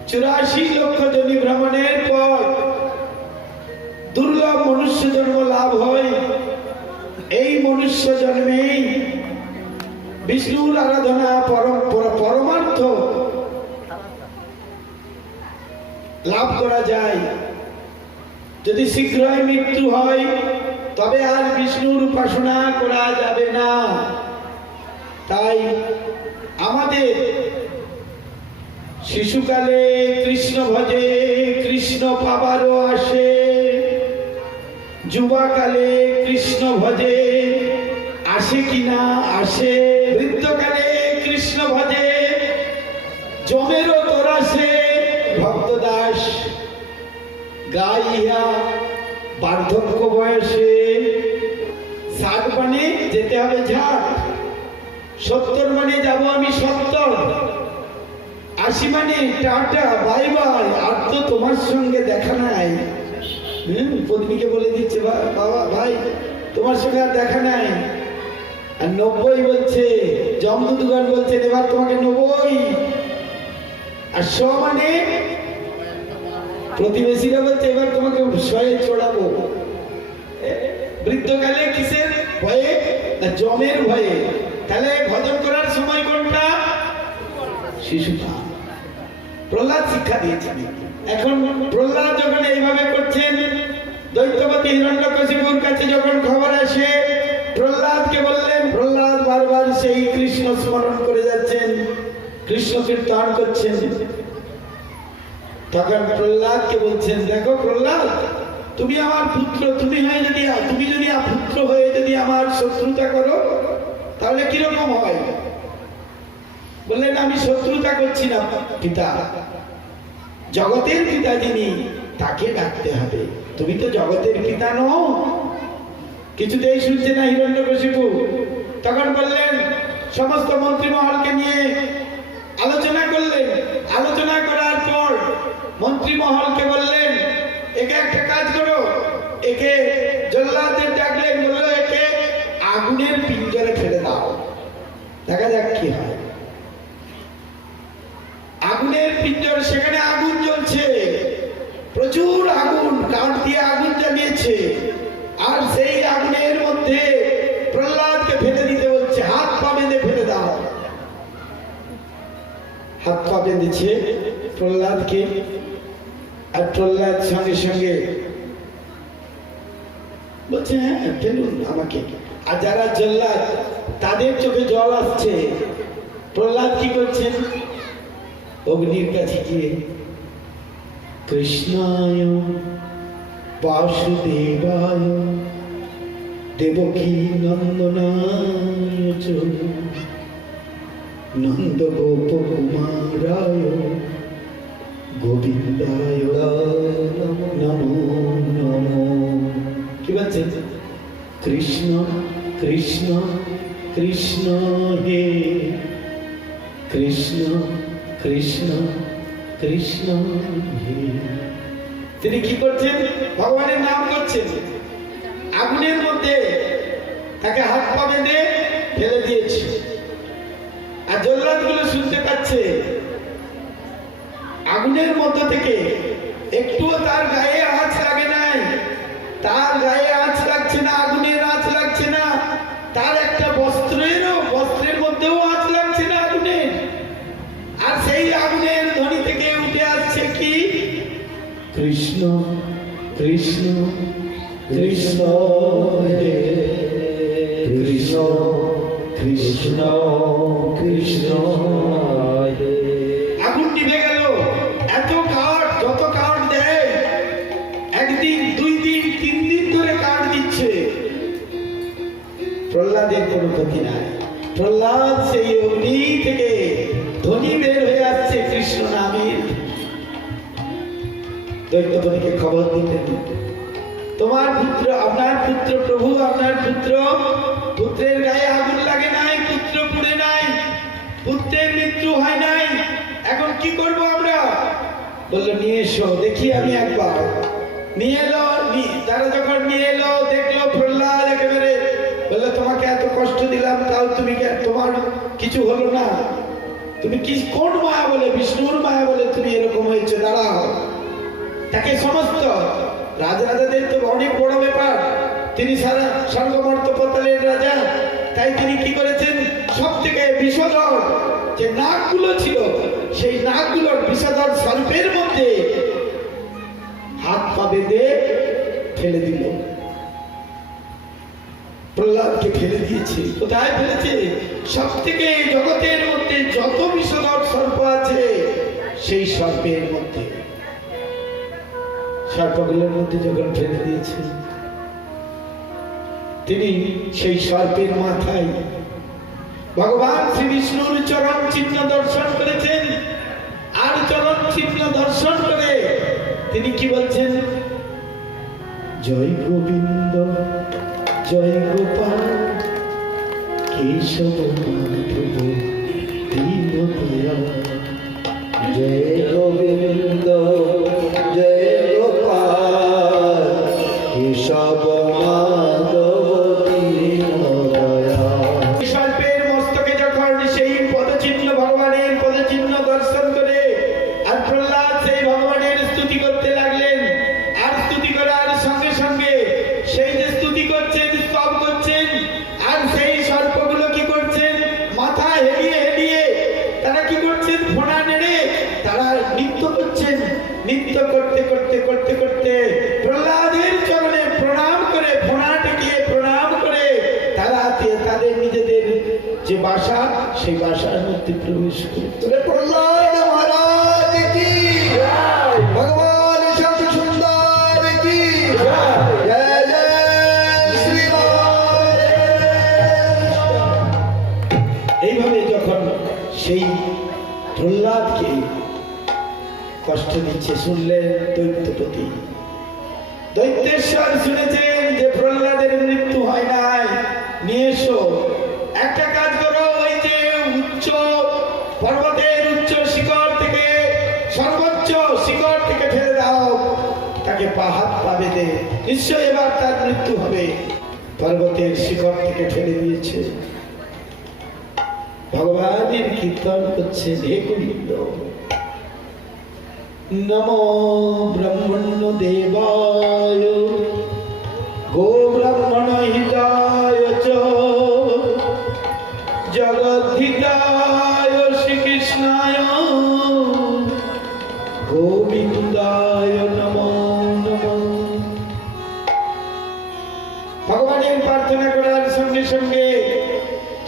84 লক্ষ জনি ভ্রমণের পর দুর্লভ মনুষ্য জন্ম লাভ হয়। এই মনুষ্য জন্মেই বিষ্ণুর আরাধনা পরমার্থ লাভ করা যায়। যদি শীঘ্রই মৃত্যু হয় তবে আর বিষ্ণুর উপাসনা করা যাবে না। তাই আমাদের শিশুকালে কৃষ্ণ ভজে কৃষ্ণ পাবারও আসে, যুবাকালে কৃষ্ণ ভজে আসে কিনা আসে, বৃদ্ধকালে কৃষ্ণ ভজে জমেরও তোরাসে। ভক্তদাস গাইয়া বার্ধক্য বয়সে 60 মানে যেতে হবে ঝাট, 70 মানে যাব আমি 70, 80 মানে টাটা বাই বাই, আর তো তোমার সঙ্গে দেখা নাই। পত্নীকে বলে দিচ্ছে বাবা ভাই তোমার সঙ্গে আর দেখা নাই। আর 90 বলছে, জমদূতগণ বলছে এবার তোমাকে 90। আর 100 মানে প্রতিবেশীরা বলছে এবার তোমাকে 100 চড়াবো। বৃদ্ধকালে কিসের ভয়ে? জমের ভয়ে। তাহলে ভজন করার সময় কোনটা? শিশুকাল। প্রহ্লাদ শিক্ষা দিয়েছেন। এখন প্রহ্লাদ যখন এইভাবে করছেন, দৈত্যপতি হিরণ্যকশিপুর কাছে যখন খবর আসে, প্রহ্লাদকে বললেন, প্রহ্লাদ বারবার সেই কৃষ্ণ স্মরণ করে যাচ্ছেন, কৃষ্ণ কীর্তন করছেন। তখন প্রহ্লাদকে বলছেন দেখো প্রহ্লাদ, তুমি আমার পুত্র, তুমি যদি পুত্র হয়ে যদি আমার শত্রুতা করো তাহলে কিরকম হয়? বললেন আমি শত্রুতা করছি না পিতা, জগতের পিতা যিনি তাকে ডাকতে হবে, তুমি তো জগতের পিতা নও। কিছুতেই শুনছে না হিরণ্যকশিপু। তখন বললেন, সমস্ত মন্ত্রী মহলকে নিয়ে আলোচনা করলেন। আলোচনা করার পর মন্ত্রী মহলকে বললেন একে একটা কাজ করো, একে জল্লাদের ডাকলেন, বললো একে আগুনের পিঞ্জরে ফেলে দাও, দেখা যাক কি হয়। আগুনের পিঞ্জর, সেখানে আগুন জ্বলছে, প্রচুর আগুন, কাঠ দিয়ে আগুন জ্বালিয়েছে। আর সেই আগুনের মধ্যে প্রহ্লাদকে ফেলে দিতে বলছে, হাত পা বেঁধে ফেলে দাও। হাত পা বেঁধেছে প্রহ্লাদকে। আর প্রহ্লাদ সঙ্গে সঙ্গে বলছে হ্যাঁ ফেলুন আমাকে। আর যারা জল্লাদ তাদের চোখে জল আসছে। প্রহ্লাদ কি করছেন? অগ্নির কাছে গিয়ে কৃষ্ণায় বাসুদেবায় দেবকী নন্দনায় চ নন্দ গোপ কুমারায় গোবিন্দায় নমো নমো। কি বলছেন? কৃষ্ণ কৃষ্ণ কৃষ্ণ হে কৃষ্ণ কৃষ্ণ কৃষ্ণ হে। তিনি কি করছেন? ভগবানের নাম করছেন। আগুনের মধ্যে তাকে হাত পা বেঁধে ফেলে দিয়েছে। আর জল্লাদ গুলো শুনতে পাচ্ছে। আগুনের মধ্য থেকে একটুও তার গায়ে আঁচ লাগে নাই, তার গায়ে আঁচ লাগছে না, আগুনের আঁচ লাগছে না, তার একটা বস্ত্রের মধ্যেও আঁচ লাগছে না আগুনের। আর সেই আগুনের ধ্বনি থেকে উঠে আসছে কি? কৃষ্ণ কৃষ্ণ কৃষ্ণ হে কৃষ্ণ কৃষ্ণ। আগুন নিভে গেল। এত কাঠ, যত কাঠ দেয়, একদিন, 2 দিন, 3 দিন ধরে কাঠ দিচ্ছে, প্রহ্লাদের কোনো ক্ষতি নাই। প্রহ্লাদ সেই অগ্নি থেকে ধ্বনি বের হয়ে আসছে কৃষ্ণ নামের। দৈত্যবনীকে খবর দিলেন, তোমার পুত্র, আপনার পুত্র, প্রভু আপনার পুত্র, পুত্রের গায়ে আগুন লাগে নাই, পুত্র পুড়ে নাই, পুত্রের মৃত্যু হয় নাই, এখন কি করব আমরা? বললো নিয়ে এসো দেখি আমি একবার। নিয়ে এলো। তারা যখন নিয়ে এলো, দেখলো প্রহ্লাদ একেবারে, বললো তোমাকে এত কষ্ট দিলাম, তাও তুমি, তোমার কিছু হলো না, তুমি কি, কোন মায়া বলে, বিষ্ণুর মায়া বলে তুমি এরকম হয়েছে, দাঁড়াও। তাকে সমস্ত রাজাদের তো অনেক বড় ব্যাপার, তিনি সারা স্বর্গমর্ত পতালের রাজা, তাই তিনি কি করেছেন, সব থেকে বিষধর যে নাগগুলো ছিল, সেই নাগগুলোর বিষধর সর্পের মধ্যে হাত পা বেঁধে ফেলে দিল। প্রহ্লাদকে ফেলে দিয়েছে। কোথায় ফেলেছে? সব থেকে জগতের মধ্যে যত বিষধর সর্প আছে সেই সর্পের মধ্যে, সর্পগুলোর মধ্যে যখন ফেলে দিয়েছে, তিনি সেই সর্পের মাথায় ভগবান শ্রী বিষ্ণুর চরণ চিহ্ন দর্শন করেছেন। আর চরণ চিহ্ন দর্শন করে তিনি কি বলছেন? জয় গোবিন্দ জয় গোপাল কেশব মাধব দীনদয়াল। জয় গোবিন্দ জয় গোপাল কেশব মাধব দীনদয়াল। সর্পের মস্তকে যখন সেই পদচিহ্ন, ভগবানের পদচিহ্ন দর্শন করে আর প্রহ্লাদ সেই ভগবানের স্তুতি করতে লাগলেন। আর স্তুতি করার সঙ্গে সঙ্গে সেই যে স্তুতি করছেন, স্তব করছেন, আর সেই সর্পগুলো কি করছেন, মাথা হেলিয়ে হেলিয়ে তারা কি করছেন, ফোঁড়া নেড়ে তারা নৃত্য করছেন। নৃত্য করতে করতে করতে করতে প্রহ্লাদের চরণে প্রণাম করে, ফোঁড়া টেকিয়ে প্রণাম করে তারা তাদের নিজেদের যে বাসা, সেই বাসার মধ্যে প্রবেশ করে। তবে প্রহ্লাদ মহারাজ কি, ভগবান শ্যাম সুন্দর কি, জয় জয় শ্রীরাম। এইভাবে যখন সেই প্রহ্লাদকে কষ্ট দিচ্ছে শুনলেন দৈত্যপতি, দৈত্যেশ্বর শুনেছেন যে প্রহ্লাদের মৃত্যু হয় নাই, নিয়ে এসো, একটা কাজ করো, ওই যে উচ্চ পর্বতের উচ্চ শিখর থেকে, সর্বোচ্চ শিখর থেকে ফেলে দাও তাকে, হাত পা বেঁধে, নিশ্চয় এবার তার মৃত্যু হবে। পর্বতের শিখর থেকে ফেলে দিয়েছে। ভগবানের কীর্তন করছে, হে গোবিন্দ নমো ব্রহ্মণ্য দেবায় গো ব্রাহ্মণ হিতায় চ জগদ্ধিতায় শ্রীকৃষ্ণায় গোবিন্দায় নমো নমঃ। ভগবানের প্রার্থনা করার সঙ্গে সঙ্গে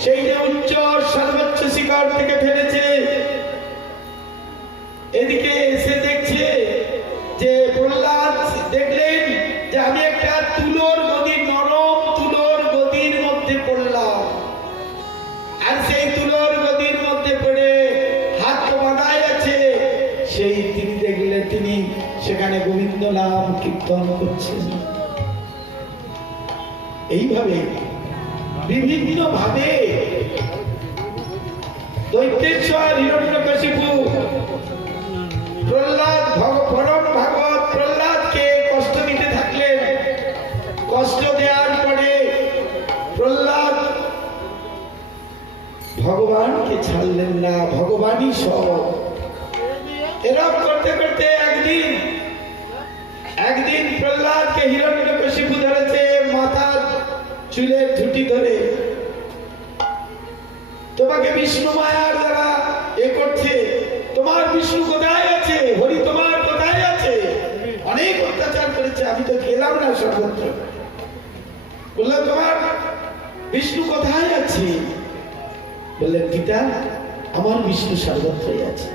সেই যে উচ্চ সর্বোচ্চ শিখর থেকে ফেলেছে, এদিকে এসে দেখছে যে প্রহ্লাদ দেখলেন যে আমি একটা তুলোর গদি, নরম তুলোর গদির মধ্যে পড়লাম, আর সেই তুলোর গদির মধ্যে পড়ে হাত তো বাঁধাই আছে। সেই তিনি দেখলেন, তিনি সেখানে গোবিন্দ নাম কীর্তন করছেন। এইভাবে বিভিন্ন ভাবে দৈত্যেশ্বর হিরণ্যকশিপু প্রহ্লাদ, পরম ভাগবত প্রহ্লাদকে কষ্ট দিতে থাকলেন। কষ্ট দেওয়ার পরে প্রহ্লাদ ভগবানকে ছাড়লেন না, ভগবানই সব। এরকম করতে করতে একদিন প্রহ্লাদকে হিরণ্যকশিপু ধরেছে, মাথার চুলের ঝুঁটি ধরে, তোমাকে বিষ্ণু মায়ার দ্বারা এ করছে, তোমার বিষ্ণু কোথায় আছে, হরি তোমার কোথায় আছে, অনেক অত্যাচার করেছে, আমি তো গেলাম না সর্বত্র। বললাম তোমার বিষ্ণু কোথায় আছে? বললেন পিতা, আমার বিষ্ণু সর্বত্রই আছে।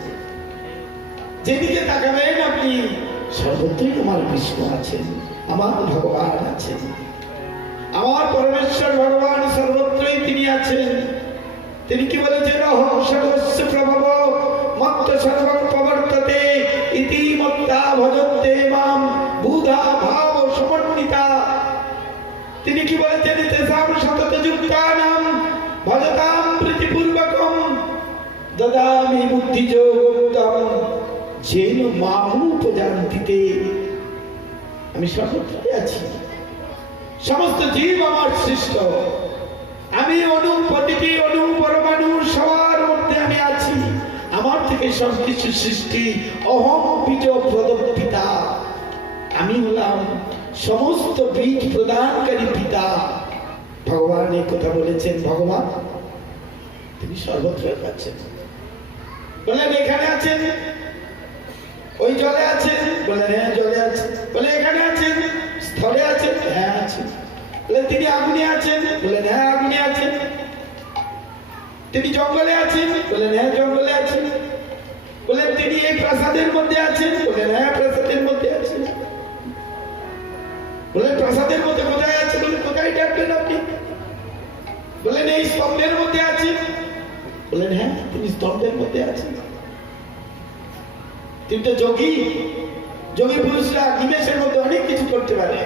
যেদিকে তাকাবেন আপনি সর্বত্রই আমার বিষ্ণু আছেন, আমার ভগবান আছেন, আমার পরমেশ্বর ভগবান সর্বত্রই তিনি আছেন। তিনি কি বলেছেন? অহং সর্বস্য প্রভব মত্ত সর্বং প্রবর্ততে ইতি মত্তা ভজন্তে মাম বুধা ভাব সমন্বিতা। তিনি কি বলেছেন? তেসাম সতত যুক্তানাম ভজতাম প্রীতিপূর্বকম দদামি বুদ্ধিযোগম যেন মামুপজান্তিতে। আমি সর্বত্রই আছি, সমস্ত জীব আমার সৃষ্ট, আমি অণু, প্রতিটি অণু পরমাণু সবার মধ্যে আমি আছি। আমার থেকে সব কিছু সৃষ্টি। অহং বীজ প্রদপিতা, আমি হলাম সমস্ত বীজ প্রদানকারী পিতা। ভগবান এই কথা বলেছেন। ভগবান তিনি সর্বত্র আছেন। বলেন এখানে আছেন, ওই জলে আছেন, বলেন হ্যাঁ জলে আছেন। বলে এখানে আছেন, স্থলে আছেন, হ্যাঁ আছেন। বলে তিনি আগুনে আছেন, বলেন হ্যাঁ আগুনে আছেন। তিনি জঙ্গলে আছেন, বলেন হ্যাঁ জঙ্গলে আছেন। বলেন তিনি এই প্রাসাদের মধ্যে আছেন, বলেন হ্যাঁ প্রাসাদের মধ্যে আছেন। বলেন প্রাসাদের মধ্যে কোথায় আছে? বলে কোথায় ডাকবেন আপনি? বলেন এই স্তম্ভের মধ্যে আছেন, বলেন হ্যাঁ তিনি স্তম্ভের মধ্যে আছেন। তিনি তো যোগী, যোগী পুরুষরা নিমেষের মধ্যে অনেক কিছু করতে পারে।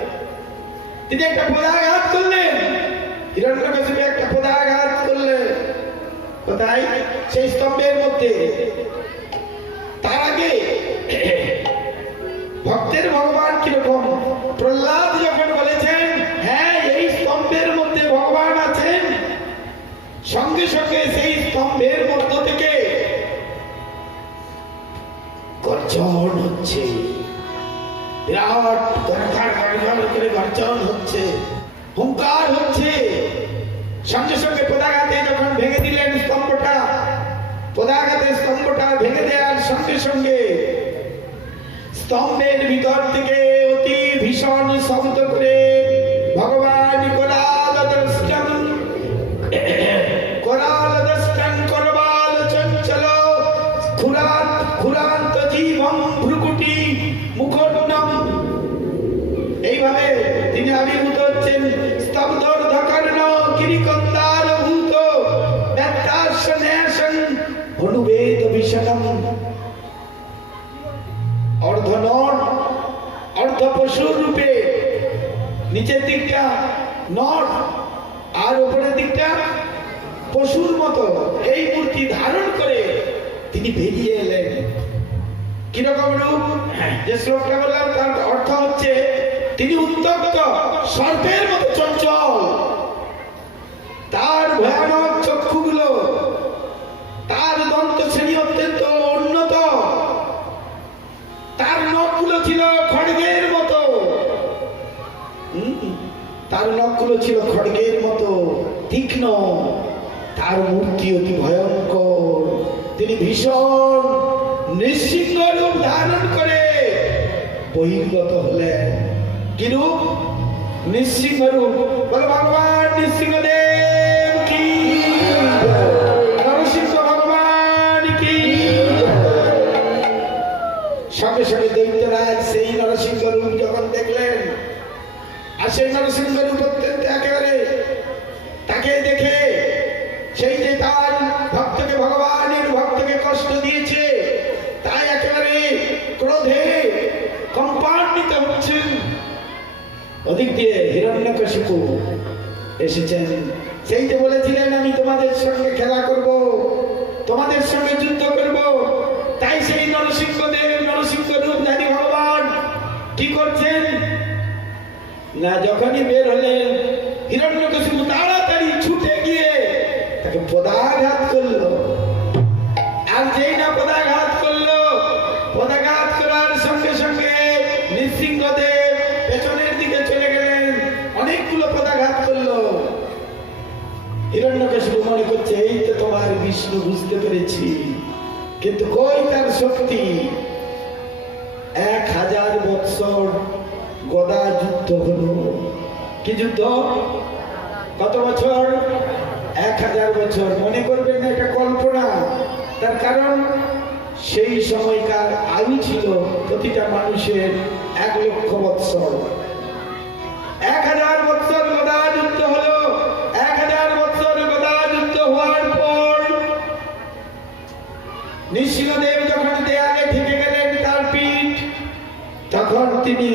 তিনি একটা পদাঘাত করলেন, হিরণ্যকশিপু একটা পদাঘাত করলেন। কোথায়? সেই স্তম্ভের মধ্যে। তার আগে ভক্তের ভগবান কিরকম? প্রহ্লাদ যখন বলেছেন হ্যাঁ এই স্তম্ভের মধ্যে ভগবান আছেন, সঙ্গে সঙ্গে সেই স্তম্ভের মধ্য থেকে গর্জন হচ্ছে, বিরাট গর্জন করে গর্জন হচ্ছে, হুঙ্কার হচ্ছে। সঙ্গে সঙ্গে পদাঘাতে যখন ভেঙে দিলেন স্তম্ভটা, পদাঘাতে স্তম্ভটা ভেঙে দেওয়ার সঙ্গে সঙ্গে স্তম্ভের ভিতর থেকে অতি ভীষণ শব্দ করে ভগবান কোলালদষ্টং করবাল চঞ্চল খুরান্ত জীবম ভ্রুকুটি মুখোন্নম, এইভাবে তিনি আবির্ভূত হচ্ছেন। স্তব্ধর্ধকর্ণ গিরিকন্দার ভূত ব্যত্তাসন্যাসন অনুবেদ বিশনম। অর্ধ নর অর্ধ পশুর রূপে, নিচের দিকটা নর আর উপরের দিকটা পশুর মতো এই মূর্তি ধারণ করে তিনি বেরিয়ে এলেন। কিরকম রূপ? যে শ্লোকটা বললাম তার অর্থ হচ্ছে তিনি উত্তপ্ত সর্পের মতো চঞ্চল, তার ভয়ানক চক্ষুগুলো, তার দন্ত শ্রেণী অত্যন্ত উন্নত, তার নখগুলো ছিল খড়গের মতো, তার নখগুলো ছিল খড়গের মতো তীক্ষ্ণ, তার মূর্তি অতি ভয়ঙ্কর। তিনি ভীষণ নৃসিংহ রূপ ধারণ করে বহির্গত হলেন। কি রূপ? নৃসিংহ রূপ। বলে ভগবান নৃসিংহদেব কি, নরসিংহ ভগবান কি। সঙ্গে সঙ্গে দৈত্যরাজ সেই নরসিংহ রূপ যখন দেখলেন, আর সেই নরসিংহ রূপ অত্যন্ত একেবারে তাকে দেখে সেই যে তার ভক্তকে, ভগবানের ভক্তকে কষ্ট দিয়েছে, তাই একেবারে ক্রোধে কম্পান্বিত হচ্ছেন। ওদিক দিয়ে হিরণ্যকশিপু এসেছেন। সেই যে বলেছিলেন আমি তোমাদের সঙ্গে খেলা করব, তোমাদের সঙ্গে যুদ্ধ করব, তাই সেই নরসিংহদেব নরসিংহ রূপধারী ভগবান কি করছেন না, যখনই বের হলেন হিরণ্যকশিপু তাড়াতাড়ি ছুটে গিয়ে তাকে পদাঘাত করলো। আর যেই না পদাঘাত করলো, পদাঘাত করার সঙ্গে সঙ্গে নৃসিংহদেব পেছনের দিকে চলে গেলেন, অনেকগুলো পদাঘাত করলো। হিরণ্যকশিপু মনে করছে এই তো তোমার বিষ্ণু, বুঝতে পেরেছি, কিন্তু কই তার শক্তি। 1000 বৎসর গদা যুদ্ধ হলো। কি যুদ্ধ? কত বছর? 1000 বছর। মনে করবেন না এটা কল্পনা, তার কারণ সেই সময়কার আয়ু ছিল প্রতিটা মানুষের 1 লক্ষ বৎসর। 1000 বৎসর গদা যুদ্ধ হলো। 1000 বৎসর গদা যুদ্ধ হওয়ার পর নৃসিংহদেব যখন দেয়ালে ঠেকে গেলেন তার পিঠ, তখন তিনি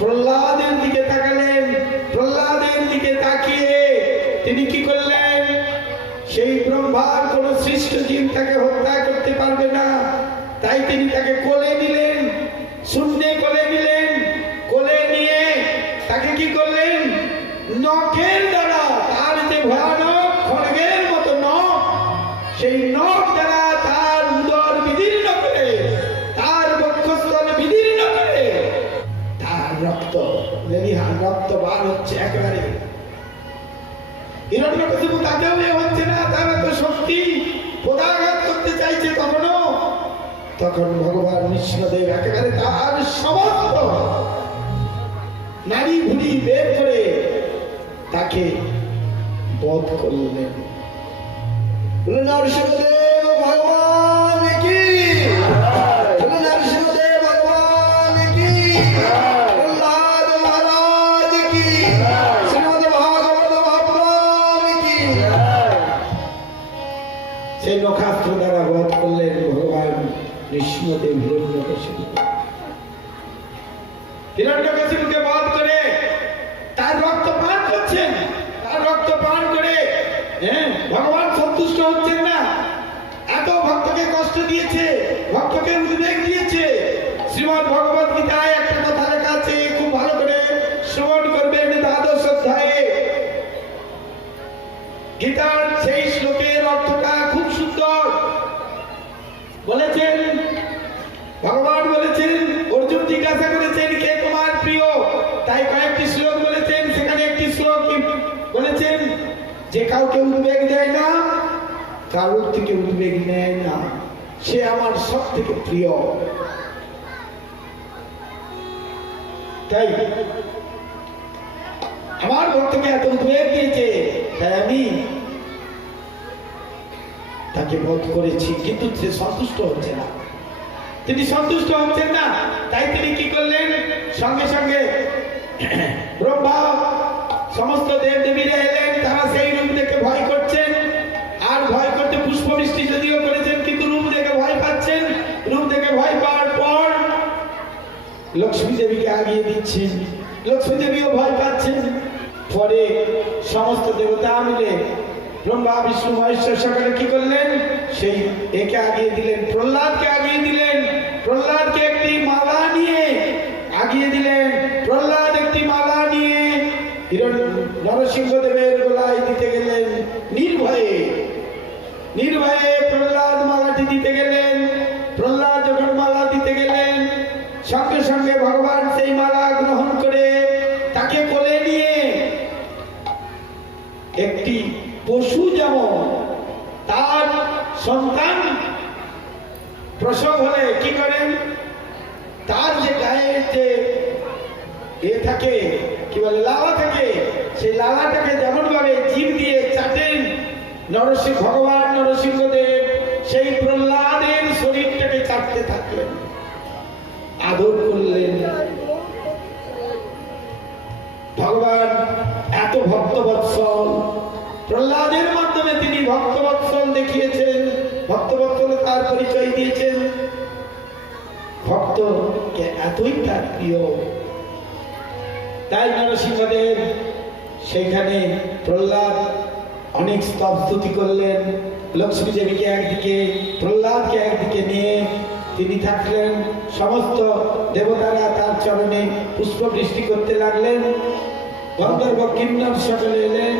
প্রহ্লাদের দিকে তাকালেন। প্রহ্লাদের দিকে তাকিয়ে তিনি কি করলেন? সেই ব্রহ্মার কোন সৃষ্ট জীব তাকে হত্যা করতে পারবে না, তাই তিনি তাকে কোলে নিলেন, শূন্যে কোলে নিলেন। কোলে নিয়ে তাকে কি করলেন? নখের দ্বারা, তার যে ভয়ানক খড়গের মতো নখ, সেই নখ দ্বারা তার উদর বিদীর্ণ করে, তার বক্ষস্থল বিদীর্ণ করে, তার রক্ত রক্ত বার হচ্ছে একেবারে। হিরণ্যকশিপু তাকেও হচ্ছে না, তার তো শক্তি পদাঘাত করতে চাইছে তখন ভগবান নৃসিংহদেব একেবারে তার সমস্ত নারী ভুড়ি বের করে তাকে বধ করলেন। নরসিংহদেব ভগবান কি, নরসিংহদেব ভগবান কি, প্রহ্লাদ মহারাজ কি, শ্রীমদ্ ভাগবত ভগবান কি। সেই নখাস্ত্র দ্বারা বধ করলেন ভগবান নৃসিংহদেব হিরণ্যকশিপুকে। হিরণ্যকশিপুকে বধ করে তার রক্ত পান করছেন। তার রক্ত পান করে ভগবান সন্তুষ্ট হচ্ছেন না। এত ভক্তকে কষ্ট দিয়েছে, ভক্তকে উদ্বেগ দিয়েছে। শ্রীমদ্ ভগবত গীতায় একটা কথা লেখা আছে, খুব ভালো করে শ্রবণ করবেন। দ্বাদশ অধ্যায়ে গীতার সেই শ্লোকের অর্থটা খুব সুন্দর বলেছেন। ভগবান বলেছেন, অর্জুন জিজ্ঞাসা করেছেন কে তোমার প্রিয়, তাই কয়েকটি শ্লোক বলেছেন। সেখানে একটি শ্লোক বলেছেন যে কাউকে উদ্বেগ দেয় না, কারোর থেকে উদ্বেগ নেয় না, সে আমার সব থেকে প্রিয়। তাই আমার ভক্তকে এত উদ্বেগ দিয়েছে, তাই আমি তাকে বধ করেছি। কিন্তু সে সন্তুষ্ট হচ্ছে না, তিনি সন্তুষ্ট হচ্ছেন না। তাই তিনি কি করলেন? সঙ্গে সঙ্গে ব্রহ্মা সমস্ত দেব দেবীরা এলেন। তারা সেই রূপ দেখে ভয় করছেন, আর ভয় করতে পুষ্পবৃষ্টি যদিও করেছেন, কিন্তু রূপ দেখে ভয় পাচ্ছেন। রূপ দেখে ভয় পাওয়ার পর লক্ষ্মী দেবীকে আগিয়ে দিচ্ছেন, লক্ষ্মী দেবীও ভয় পাচ্ছেন। পরে সমস্ত দেবতা মিলে ব্রহ্মা বিষ্ণু মহেশ্বর সকলে কি করলেন? সেই একে আগিয়ে দিলেন, প্রহ্লাদকে আগিয়ে দিলেন। প্রহ্লাদকে একটি মালা নিয়ে আগিয়ে দিলেন। প্রহ্লাদ একটি মালা নিয়ে নরসিংহদেবের গলায় দিতে গেলেন। নির্ভয়ে নির্ভয়ে প্রহ্লাদ মালাটি দিতে গেলেন। প্রহ্লাদ যখন মালা দিতে গেলেন, সঙ্গে সঙ্গে ভগবান সেই মালা গ্রহণ করে তাকে কোলে নিয়ে একটি পশু যেমন তার সন্তান প্রসব হলে কি করেন, তার যে গায়ের যে থাকে কি বলে লালা থাকে, সেই লালাটাকে যেমন ভাবে জীব দিয়ে চাটেন ভগবান নরসিংহদেব, সেই প্রহ্লাদের শরীরটাকে চাটতে থাকলেন, আদর করলেন। ভগবান এত ভক্তবৎসল, প্রহ্লাদের মাধ্যমে তিনি ভক্তবৎসল দেখিয়েছেন, ভক্তবৎসল তার পরিচয় দিয়েছেন। ভক্তকে এতই তার প্রিয়, তাই নরসিংহদেব সেখানে প্রহ্লাদ অনেক স্তব স্তুতি করলেন। লক্ষ্মী দেবীকে একদিকে, প্রহ্লাদকে একদিকে নিয়ে তিনি থাকলেন। সমস্ত দেবতারা তার চরণে পুষ্প বৃষ্টি করতে লাগলেন। গন্ধর্ব কিন্নর সকলে এলেন,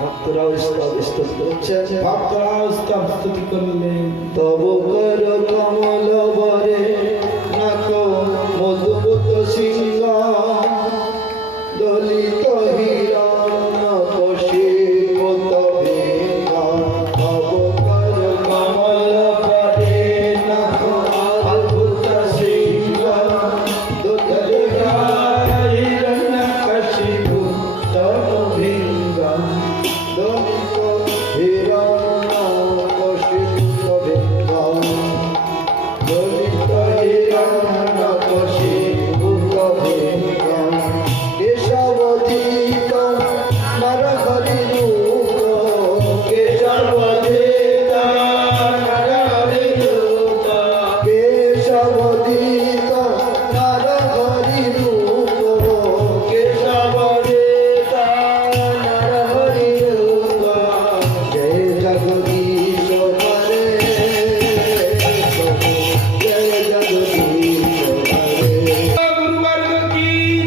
ভক্তরাও স্তব স্তুতি করছেন, ভক্তরাও স্তব স্তুতি করলেন। তব কর কমল বরে নাক মধুবত সিংহ